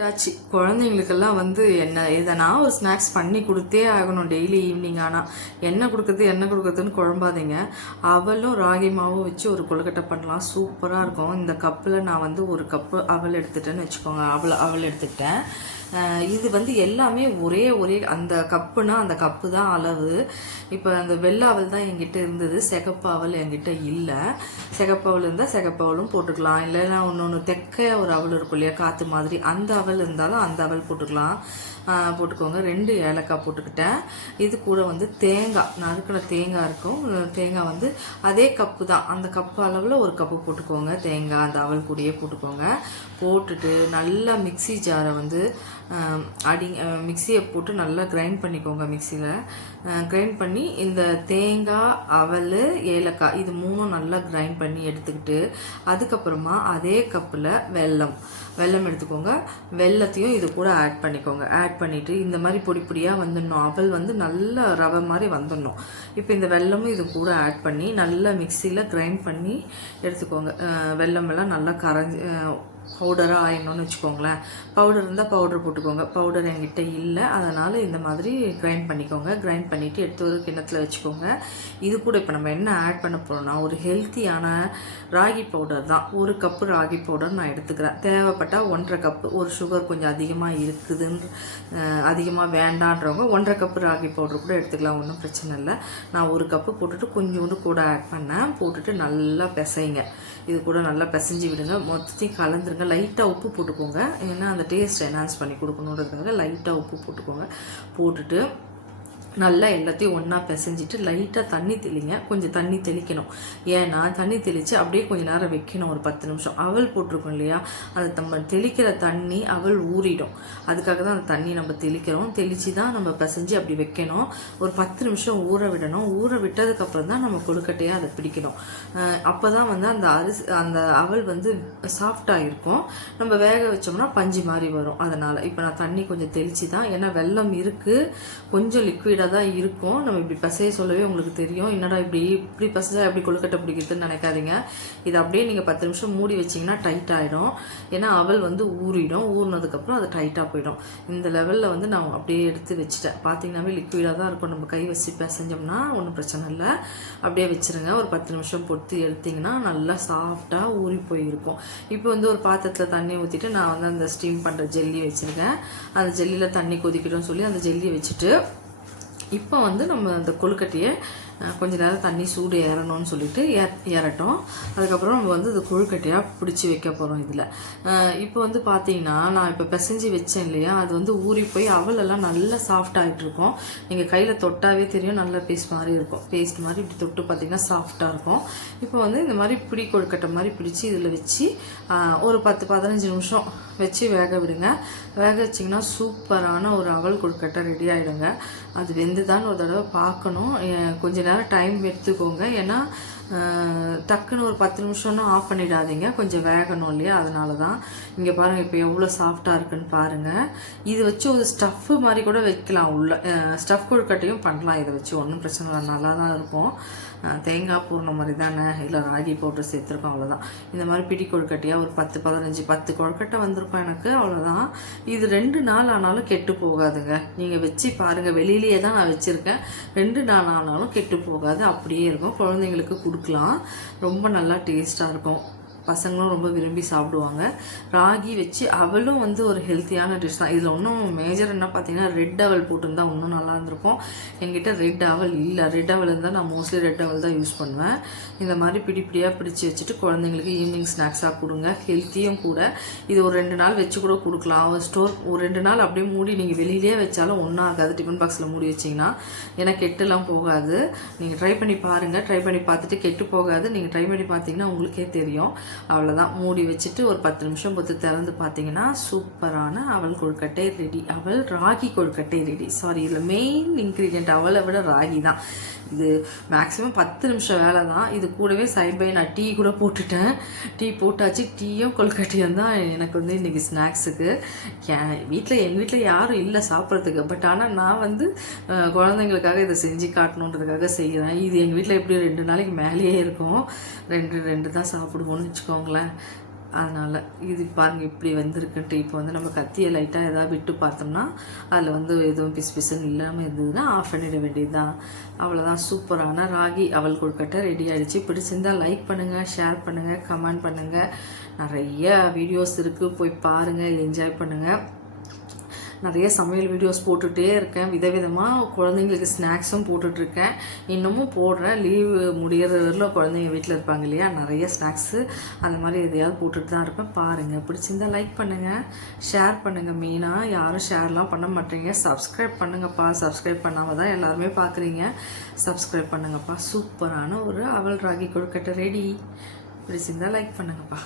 டாச்சு குழந்தைங்களுக்கெல்லாம் வந்து என்ன எதனா ஒரு ஸ்நாக்ஸ் பண்ணி கொடுத்தே ஆகணும் டெய்லி ஈவினிங். ஆனால் என்ன கொடுக்குறதுன்னு குழம்பாதீங்க. அவலும் ராகி மாவும் வச்சு ஒரு கொழுக்கட்டை பண்ணலாம், சூப்பராக இருக்கும். இந்த கப்பில் நான் வந்து ஒரு கப்பு அவல் எடுத்துட்டேன்னு வச்சுக்கோங்க. அவல் எடுத்துக்கிட்டேன். இது வந்து எல்லாமே ஒரே அந்த கப்புனா அந்த கப்பு தான் அளவு. இப்போ அந்த வெள்ளை அவல் தான் என்கிட்ட இருந்தது, சிகப்பு அவல் என்கிட்ட இல்லை. சிகப்பு அவல் இருந்தால் சிகப்பு அவலும் போட்டுக்கலாம், இல்லைன்னா ஒன்று தெக்க ஒரு அவல் இருக்கும் இல்லையா, காற்று மாதிரி, அந்த அவல் இருந்தாலும் அந்த அவல் போட்டுக்கலாம். போட்டுக்கோங்க. 2 ஏலக்காய் போட்டுக்கிட்டேன். இது கூட வந்து தேங்காய், நறுக்கின தேங்காய் இருக்கும். தேங்காய் வந்து அதே கப்பு தான், அந்த கப்பு அளவில் ஒரு கப்பு போட்டுக்கோங்க. தேங்காய் அந்த அவல் கூடயே போட்டுக்கோங்க. போட்டுட்டு நல்லா மிக்சி ஜாரை வந்து மிக்சியை போட்டு நல்லா கிரைண்ட் பண்ணிக்கோங்க. மிக்சியில் கிரைண்ட் பண்ணி இந்த தேங்காய், அவல், ஏலக்காய் இது 3 நல்லா கிரைண்ட் பண்ணி எடுத்துக்கிட்டு, அதுக்கப்புறமா அதே கப்பில் வெல்லம் எடுத்துக்கோங்க. வெல்லத்தையும் இது கூட ஆட் பண்ணிக்கோங்க. ஆட் பண்ணிவிட்டு இந்த மாதிரி பொடி பொடியாக வந்துடணும். அவல் வந்து நல்லா ரவை மாதிரி வந்துடணும். இப்போ இந்த வெல்லமும் இது கூட ஆட் பண்ணி நல்லா மிக்சியில் கிரைண்ட் பண்ணி எடுத்துக்கோங்க. வெல்லமெல்லாம் நல்லா கரைஞ்சி பவுடராக ஆயிடணும்னு வச்சுக்கோங்களேன். பவுடர் இருந்தால் பவுடர் போட்டுக்கோங்க. பவுடர் என்கிட்ட இல்லை, அதனால் இந்த மாதிரி கிரைண்ட் பண்ணிக்கோங்க. கிரைண்ட் பண்ணிவிட்டு எடுத்து ஒரு கிண்ணத்தில் வச்சுக்கோங்க. இது கூட இப்போ நம்ம என்ன ஆட் பண்ண போகிறோம்னா, ஒரு ஹெல்த்தியான ராகி பவுடர் தான். 1 கப்பு ராகி பவுடர் நான் எடுத்துக்கிறேன். தேவைப்பட்டால் 1.5 கப்பு, ஒரு சுகர் கொஞ்சம் அதிகமாக இருக்குதுன்னு அதிகமாக வேண்டான்றவங்க 1.5 கப்பு ராகி பவுடர் கூட எடுத்துக்கலாம், ஒன்றும் பிரச்சனை இல்லை. நான் 1 கப்பு போட்டுட்டு கொஞ்சோண்டு கூட ஆட் பண்ணேன். போட்டுட்டு நல்லா பிசைங்க. இது கூட நல்லா பிசைஞ்சு விடுங்க. மொத்தத்தையும் கலந்துருங்க. லைட்டாக உப்பு போட்டுக்கோங்க, ஏன்னா அந்த டேஸ்ட் என்ஹான்ஸ் பண்ணி கொடுக்கணுன்றதுக்காக லைட்டாக உப்பு போட்டுக்கோங்க. போட்டுட்டு நல்லா எல்லாத்தையும் ஒன்றா பிசைஞ்சிட்டு லைட்டாக தண்ணி தெளிங்க. கொஞ்சம் தண்ணி தெளிக்கணும், ஏன்னா தண்ணி தெளித்து அப்படியே கொஞ்சம் நேரம் வைக்கணும், ஒரு 10 நிமிஷம். அவல் போட்டிருக்கோம் இல்லையா, அது நம்ம தெளிக்கிற தண்ணி அவல் ஊறிடும். அதுக்காக தான் அந்த தண்ணி நம்ம தெளிக்கிறோம். தெளித்து தான் நம்ம பிசைஞ்சு அப்படி வைக்கணும். ஒரு 10 நிமிஷம் ஊற விடணும். ஊற விட்டதுக்கப்புறம் தான் நம்ம கொழுக்கட்டையாக அதை பிடிக்கணும். அப்போ தான் வந்து அந்த அவல் வந்து சாஃப்டாக இருக்கும். நம்ம வேக வச்சோம்னா பஞ்சு மாதிரி வரும். அதனால் இப்போ நான் தண்ணி கொஞ்சம் தெளித்து தான், ஏன்னா வெல்லம் இருக்குது, கொஞ்சம் லிக்விட் தான் இருக்கும். நம்ம இப்படி பசைய சொல்லவே உங்களுக்கு தெரியும், என்னடா இப்படி பசைஞ்சா எப்படி கொழுக்கட்டை பிடிக்குதுன்னு நினைக்காதீங்க. இது அப்படியே நீங்கள் 10 நிமிஷம் மூடி வச்சிங்கன்னா டைட் ஆகிடும். ஏன்னா அவல் வந்து ஊறிடும். ஊறினதுக்கப்புறம் அது டைட்டாக போயிடும். இந்த லெவலில் வந்து நான் அப்படியே எடுத்து வச்சுட்டேன். பார்த்தீங்கன்னாவே லிக்விடாக தான் இருக்கும். நம்ம கை வச்சு பிசைஞ்சோம்னா ஒன்றும் பிரச்சனை இல்லை. அப்படியே வச்சுருங்க. ஒரு 10 நிமிஷம் பொறுத்து எடுத்திங்கன்னா நல்லா சாஃப்டாக ஊறி போயிருக்கும். இப்போ வந்து ஒரு பாத்திரத்தில் தண்ணி ஊற்றிட்டு நான் வந்து அந்த ஸ்டீம் பண்ணுற ஜெல்லி வச்சுருக்கேன். அந்த ஜெல்லியில் தண்ணி கொதிக்கணும்னு சொல்லி அந்த ஜெல்லியை வச்சுட்டு, இப்போ வந்து நம்ம அந்த கொழுக்கட்டையை கொஞ்ச நேரம் தண்ணி சூடு ஏறணும்னு சொல்லிட்டு ஏறட்டும். அதுக்கப்புறம் நம்ம வந்து இது கொழுக்கட்டையாக பிடிச்சி வைக்க போகிறோம். இதில் இப்போ வந்து பார்த்தீங்கன்னா நான் இப்போ பிசைஞ்சு வச்சேன் இல்லையா, அது வந்து ஊறி போய் அவலெல்லாம் நல்லா சாஃப்டாகிட்டு இருக்கும். நீங்கள் கையில் தொட்டாவே தெரியும், நல்ல பேஸ்ட் மாதிரி இருக்கும். பேஸ்ட் மாதிரி இப்படி தொட்டு பார்த்தீங்கன்னா சாஃப்டாக இருக்கும். இப்போ வந்து இந்த மாதிரி பிடி கொழுக்கட்டை மாதிரி பிடிச்சி இதில் வச்சு ஒரு 10-15 நிமிஷம் வச்சு வேக விடுங்க. வேக வச்சிங்கன்னா சூப்பரான ஒரு அவல் கொழுக்கட்டை ரெடி ஆகிடுங்க. அது வெந்துதான்னு ஒரு தடவை பார்க்கணும். கொஞ்ச நேரம் டைம் எடுத்துக்கோங்க, ஏன்னா டக்குன்னு ஒரு 10 நிமிஷம்னா ஆஃப் பண்ணிடாதீங்க, கொஞ்சம் வேகணும் இல்லையா, அதனால தான். இங்கே பாருங்கள் இப்போ எவ்வளோ சாஃப்டாக இருக்குன்னு பாருங்கள். இது வச்சு ஒரு ஸ்டஃப்பு மாதிரி கூட வைக்கலாம். உள்ள ஸ்டஃப் கொழுக்கட்டையும் பண்ணலாம் இதை வச்சு, ஒன்றும் பிரச்சனை இல்லை, நல்லா தான் இருக்கும். தேங்காய் பூர்ண மாதிரி தானே, இல்லை ராகி பவுடர் சேர்த்துருக்கோம், அவ்வளோதான். இந்த மாதிரி பிடி கொழுக்கட்டையாக ஒரு 10 கொழுக்கட்டை வந்திருக்கும் எனக்கு, அவ்வளோதான். இது 2 நாள் ஆனாலும் கெட்டு போகாதுங்க. நீங்கள் வச்சு பாருங்கள். வெளியிலேயே தான் நான் வச்சுருக்கேன். 2 நாள் ஆனாலும் கெட்டு போகாது, அப்படியே இருக்கும். குழந்தைங்களுக்கு கொடுக்கலாம், ரொம்ப நல்லா டேஸ்ட்டாக இருக்கும். பசங்களும் ரொம்ப விரும்பி சாப்பிடுவாங்க. ராகி வச்சு அவலும் வந்து ஒரு ஹெல்த்தியான டிஷ் தான். இதில் இன்னும் மேஜர் என்ன பார்த்தீங்கன்னா, ரெட் அவல் போட்டிருந்தா இன்னும் நல்லா இருந்திருக்கும். என்கிட்ட ரெட் அவல் இல்லை. ரெட் அவல் இருந்தால் நான் மோஸ்ட்லி ரெட் அவல் தான் யூஸ் பண்ணுவேன். இந்த மாதிரி பிடியாக பிடிச்சி வச்சுட்டு குழந்தைங்களுக்கு ஈவினிங் ஸ்நாக்ஸாக கொடுங்க. ஹெல்த்தியும் கூட. இது ஒரு 2 நாள் வச்சு கூட கொடுக்கலாம். ஒரு 2 நாள் அப்படியே மூடி நீங்கள் வெளியிலே வச்சாலும் ஒன்றும் ஆகாது. டிஃபன் பாக்ஸில் மூடி வச்சிங்கன்னா, ஏன்னா கெட்டுலாம் போகாது. நீங்கள் ட்ரை பண்ணி பாருங்கள். ட்ரை பண்ணி பார்த்துட்டு கெட்டு போகாது. நீங்கள் ட்ரை பண்ணி பார்த்தீங்கன்னா உங்களுக்கே தெரியும். அவ்வளோதான். மூடி வச்சுட்டு ஒரு 10 நிமிஷம் பொறுத்து திறந்து பார்த்தீங்கன்னா சூப்பரான அவல் கொழுக்கட்டை ரெடி. அவல் ராகி கொழுக்கட்டை ரெடி. சாரி, இதில் மெயின் இன்க்ரீடியன்ட் அவலை விட ராகி தான். இது மேக்ஸிமம் 10 நிமிஷம் வேலை தான். இது கூடவே சைட் பை நான் டீ கூட போட்டுட்டேன். டீ போட்டாச்சு. டீயும் கொழுக்கட்டையும் தான் எனக்கு வந்து இன்றைக்கி ஸ்நாக்ஸுக்கு. எங்கள் வீட்டில் யாரும் இல்லை சாப்பிட்றதுக்கு. பட் ஆனால் நான் வந்து குழந்தைங்களுக்காக இதை செஞ்சு காட்டணுன்றதுக்காக செய்கிறேன். இது எங்கள் வீட்டில் எப்படி 2 நாளைக்கு மேலேயே இருக்கும். 2 தான் சாப்பிடுவோன்னு வச்சுக்கோங்களேன். அதனால் இது பாருங்கள் இப்படி வந்திருக்குன்ட்டு. இப்போ வந்து நம்ம கத்தியை லைட்டாக ஏதாவது விட்டு பார்த்தோம்னா அதில் வந்து எதுவும் பிசுன்னு இல்லாமல் இருந்ததுன்னா ஆஃப் பண்ணிட வேண்டியது தான். அவ்வளோதான். சூப்பரான ராகி அவல் கொழுக்கட்டை ரெடி ஆகிடுச்சு. பிடிச்சிருந்தால் லைக் பண்ணுங்கள், ஷேர் பண்ணுங்கள், கமெண்ட் பண்ணுங்கள். நிறைய வீடியோஸ் இருக்குது, போய் பாருங்கள், என்ஜாய் பண்ணுங்கள். நிறைய சமையல் வீடியோஸ் போட்டுகிட்டே இருக்கேன். விதவிதமாக குழந்தைங்களுக்கு ஸ்நாக்ஸும் போட்டுட்ருக்கேன், இன்னமும் போடுறேன். லீவு முடிகிறவரில் குழந்தைங்க வீட்டில் இருப்பாங்க இல்லையா, நிறைய ஸ்நாக்ஸு அந்த மாதிரி எதையாவது போட்டுட்டு தான் இருப்பேன். பாருங்கள், பிடிச்சிருந்தால் லைக் பண்ணுங்கள், ஷேர் பண்ணுங்கள். மெயினாக யாரும் ஷேர்லாம் பண்ண மாட்டேங்க. சப்ஸ்கிரைப் பண்ணுங்கப்பா. சப்ஸ்கிரைப் பண்ணாமல் தான் எல்லாருமே பார்க்குறீங்க. சப்ஸ்கிரைப் பண்ணுங்கப்பா. சூப்பரான ஒரு அவல் ராகி கொழுக்கட்டை ரெடி. பிடிச்சிருந்தால் லைக் பண்ணுங்கப்பா.